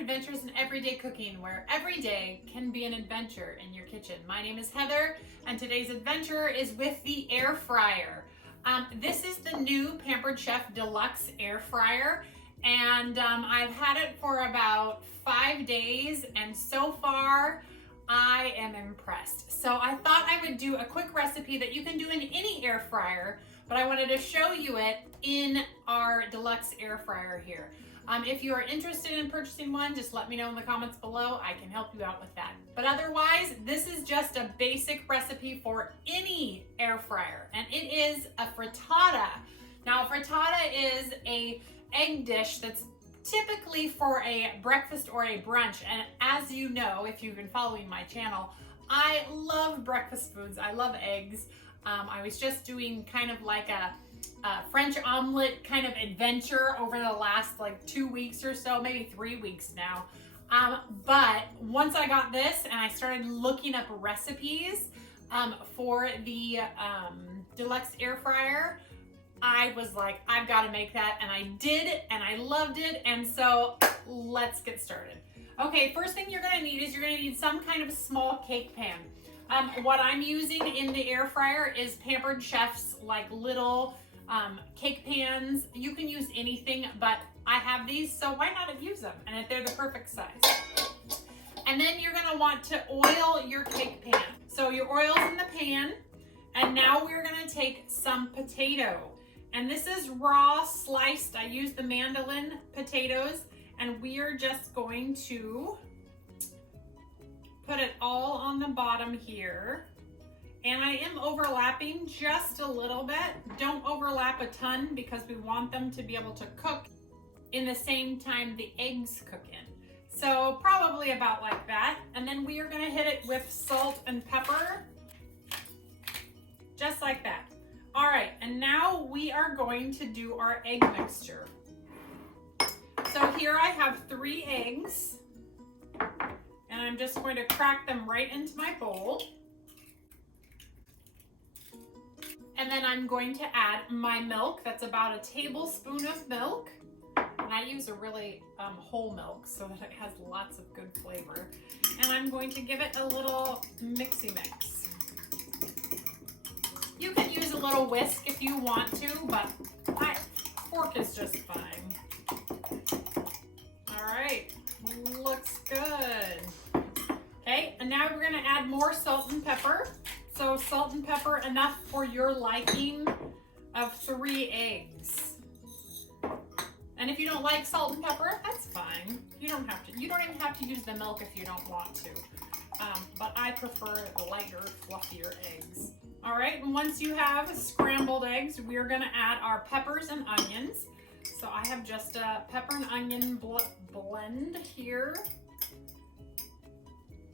Adventures in Everyday Cooking, where every day can be an adventure in your kitchen. My name is Heather, and today's adventure is with the air fryer. This is the new Pampered Chef Deluxe Air Fryer, and I've had it for about 5 days, and so far I am impressed. So I thought I would do a quick recipe that you can do in any air fryer, but I wanted to show you it in our Deluxe Air Fryer here. If you are interested in purchasing one, just let me know in the comments below. I can help you out with that. But otherwise, this is just a basic recipe for any air fryer, and it is a frittata. Now, a frittata is a egg dish that's typically for a breakfast or a brunch. And as you know, if you've been following my channel, I love breakfast foods. I love eggs. I was just doing kind of like a French omelet kind of adventure over the last like 2 weeks or so, maybe 3 weeks now. But once I got this and I started looking up recipes for the Deluxe Air Fryer, I was like, I've got to make that, and I did, and I loved it, and so let's get started. Okay, first thing you're gonna need is you're gonna need some kind of small cake pan. What I'm using in the air fryer is Pampered Chef's like little cake pans. You can use anything, but I have these, so why not use them? And they're the perfect size. And then you're gonna want to oil your cake pan. So your oil's in the pan, and now we're gonna take some potato. And this is raw sliced. I use the mandolin potatoes, and we are just going to put it all on the bottom here. And I am overlapping just a little bit. Don't overlap a ton because we want them to be able to cook in the same time the eggs cook in. So probably about like that. And then we are gonna hit it with salt and pepper, just like that. All right, and now we are going to do our egg mixture. So here I have 3 eggs, and I'm just going to crack them right into my bowl. And then I'm going to add my milk. That's about a tablespoon of milk. And I use a really whole milk so that it has lots of good flavor. And I'm going to give it a little mixy mix. You can use a little whisk if you want to, but fork is just fine. All right, looks good. Okay, and now we're gonna add more salt and pepper. So salt and pepper enough for your liking of 3 eggs. And if you don't like salt and pepper, that's fine. You don't even have to use the milk if you don't want to. But I prefer lighter, fluffier eggs. All right, and once you have scrambled eggs, we're gonna add our peppers and onions. So I have just a pepper and onion blend here.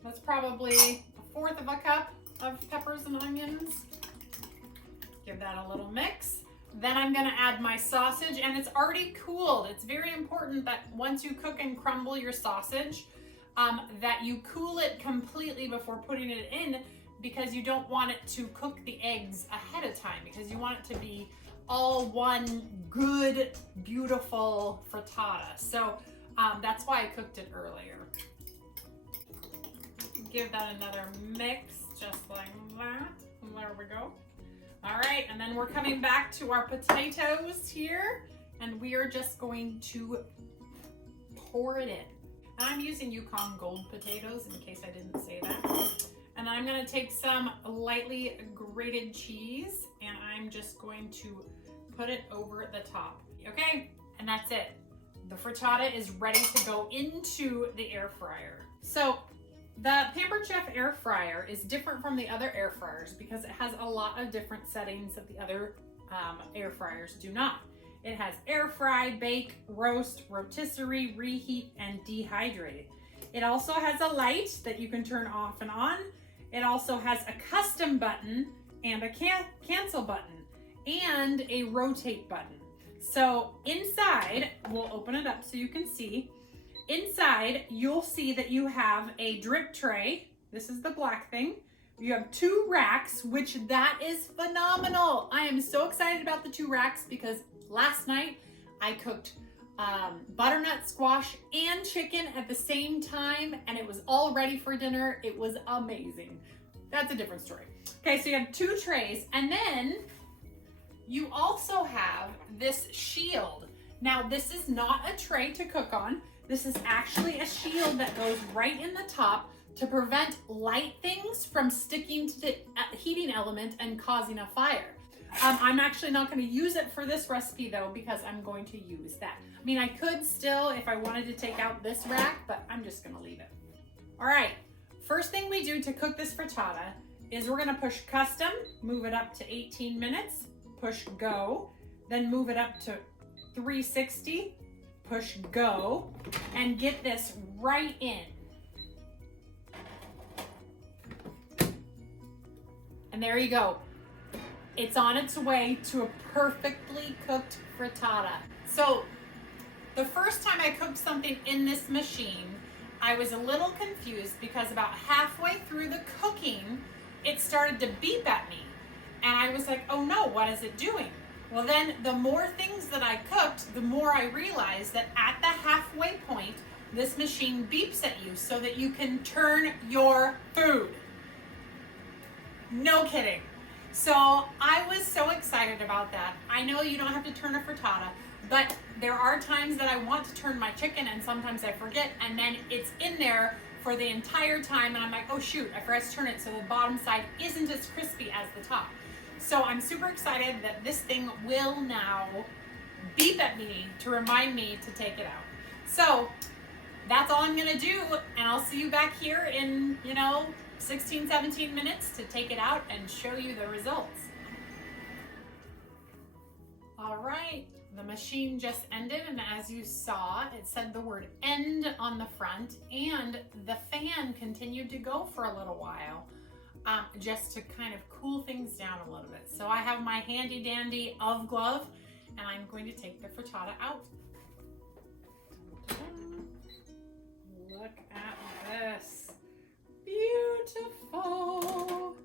That's probably 1/4 of a cup of peppers and onions. Give that a little mix. Then I'm gonna add my sausage, and it's already cooled. It's very important that once you cook and crumble your sausage, that you cool it completely before putting it in, because you don't want it to cook the eggs ahead of time, because you want it to be all one good, beautiful frittata. So that's why I cooked it earlier. Give that another mix, just like that. There we go. All right, and then we're coming back to our potatoes here, and we are just going to pour it in. And I'm using Yukon Gold potatoes, in case I didn't say that. And I'm gonna take some lightly grated cheese, and I'm just going to put it over the top. Okay, and that's it. The frittata is ready to go into the air fryer. So the Pampered Chef air fryer is different from the other air fryers because it has a lot of different settings that the other air fryers do not. It has air fry, bake, roast, rotisserie, reheat, and dehydrate. It also has a light that you can turn off and on. It also has a custom button and a cancel button and a rotate button. So inside, we'll open it up so you can see. Inside, you'll see that you have a drip tray. This is the black thing. You have 2 racks, which that is phenomenal. I am so excited about the 2 racks because last night I cooked butternut squash and chicken at the same time, and it was all ready for dinner. It was amazing. That's a different story. Okay, so you have 2 trays, and then you also have this shield. Now, this is not a tray to cook on. This is actually a shield that goes right in the top to prevent light things from sticking to the heating element and causing a fire. I'm actually not going to use it for this recipe though, because I'm going to use that. I mean, I could still if I wanted to take out this rack, but I'm just going to leave it. All right, first thing we do to cook this frittata is we're going to push custom, move it up to 18 minutes, push go, then move it up to 360, push go, and get this right in. And there you go. It's on its way to a perfectly cooked frittata. So the first time I cooked something in this machine, I was a little confused because about halfway through the cooking, it started to beep at me. And I was like, oh no, what is it doing? Well, then the more things that I cooked, the more I realized that at the halfway point, this machine beeps at you so that you can turn your food. No kidding. So I was so excited about that. I know you don't have to turn a frittata, but there are times that I want to turn my chicken and sometimes I forget, and then it's in there for the entire time and I'm like, oh shoot, I forgot to turn it so the bottom side isn't as crispy as the top. So I'm super excited that this thing will now beep at me to remind me to take it out. So that's all I'm gonna do, and I'll see you back here in, 16, 17 minutes to take it out and show you the results. All right, the machine just ended, and as you saw, it said the word end on the front, and the fan continued to go for a little while, just to kind of cool things down a little bit. So I have my handy dandy of glove, and I'm going to take the frittata out. Look at this. Beautiful.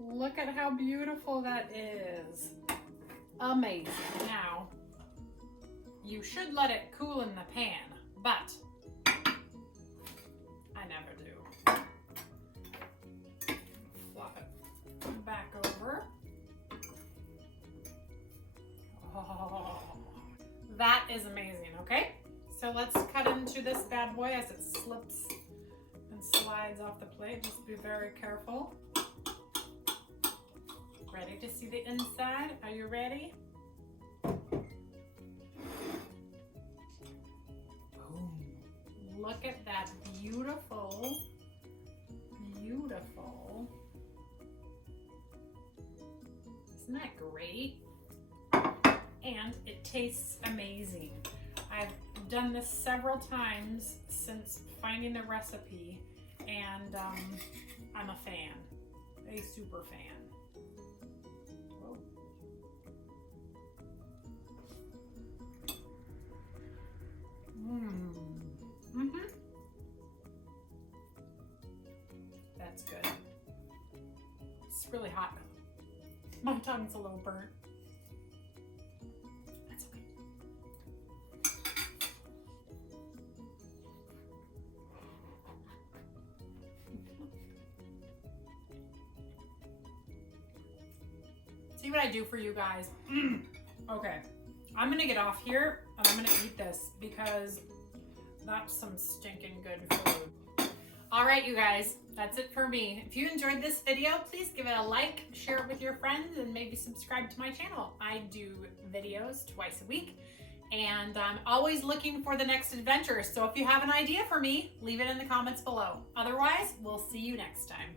Look at how beautiful that is. Amazing. Now, you should let it cool in the pan, but I never do. Flop it back over. Oh, that is amazing, okay? So let's cut into this bad boy as it slips and slides off the plate. Just be very careful. Ready to see the inside? Are you ready? Boom. Look at that beautiful, beautiful. Isn't that great? And it tastes amazing. I've done this several times since finding the recipe, and I'm a fan, a super fan. Whoa. That's good. It's really hot. My tongue's a little burnt. That's okay. See what I do for you guys? Okay, I'm gonna get off here and I'm gonna eat this because that's some stinking good food. All right, you guys, that's it for me. If you enjoyed this video, please give it a like, share it with your friends, and maybe subscribe to my channel. I do videos twice a week, and I'm always looking for the next adventure. So if you have an idea for me, leave it in the comments below. Otherwise, we'll see you next time.